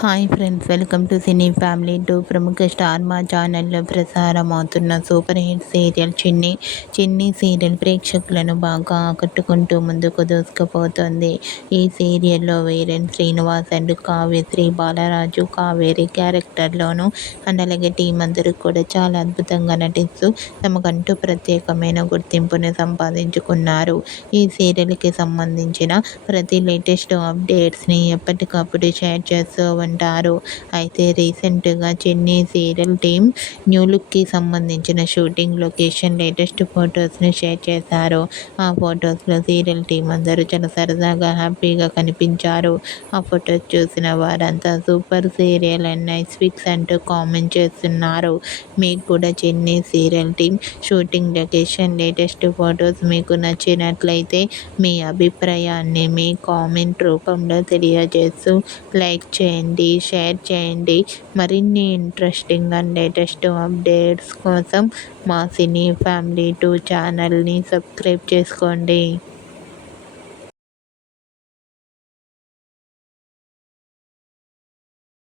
Hi friends, welcome to cine family two. ప్రముఖ star మా ఛానల్లో ప్రసారం అవుతున్న సూపర్ హిట్ సీరియల్ చిన్ని సీరియల్ ప్రేక్షకులను బాగా ఆకట్టుకుంటూ ముందుకు దూసుకుపోతుంది. ఈ సీరియల్లో వీరేన్ శ్రీనివాస్ అండ్ కావ్యశ్రీ బాలరాజు కావేరి క్యారెక్టర్లోనూ అండ్ అలాగే టీం అందరూ కూడా చాలా అద్భుతంగా నటిస్తూ తమకంటూ ప్రత్యేకమైన గుర్తింపుని సంపాదించుకున్నారు. ఈ సీరియల్కి సంబంధించిన ప్రతి లేటెస్ట్ అప్డేట్స్ని ఎప్పటికప్పుడు షేర్ చేస్తూ ఉంటారు. అయితే రీసెంట్గా చిన్ని సీరియల్ టీం న్యూ లుక్కి సంబంధించిన షూటింగ్ లొకేషన్ లేటెస్ట్ ఫొటోస్ని షేర్ చేశారు. ఆ ఫొటోస్లో సీరియల్ టీం అందరూ చాలా సరదాగా హ్యాపీగా కనిపించారు. ఆ ఫొటోస్ చూసిన వారంతా super serial and nice pics అంటూ కామెంట్ చేస్తున్నారు. మీకు కూడా Chinni serial team shooting location latest photos మీకు నచ్చినట్లయితే మీ అభిప్రాయాన్ని మీ కామెంట్ రూపంలో తెలియజేస్తూ లైక్ చేయండి, షేర్ చేయండి. మరిన్ని ఇంట్రెస్టింగ్ అండ్ లేటెస్ట్ అప్డేట్స్ కోసం మా సినీ ఫ్యామిలీ 2 ఛానల్ని సబ్స్క్రైబ్ చేసుకోండి.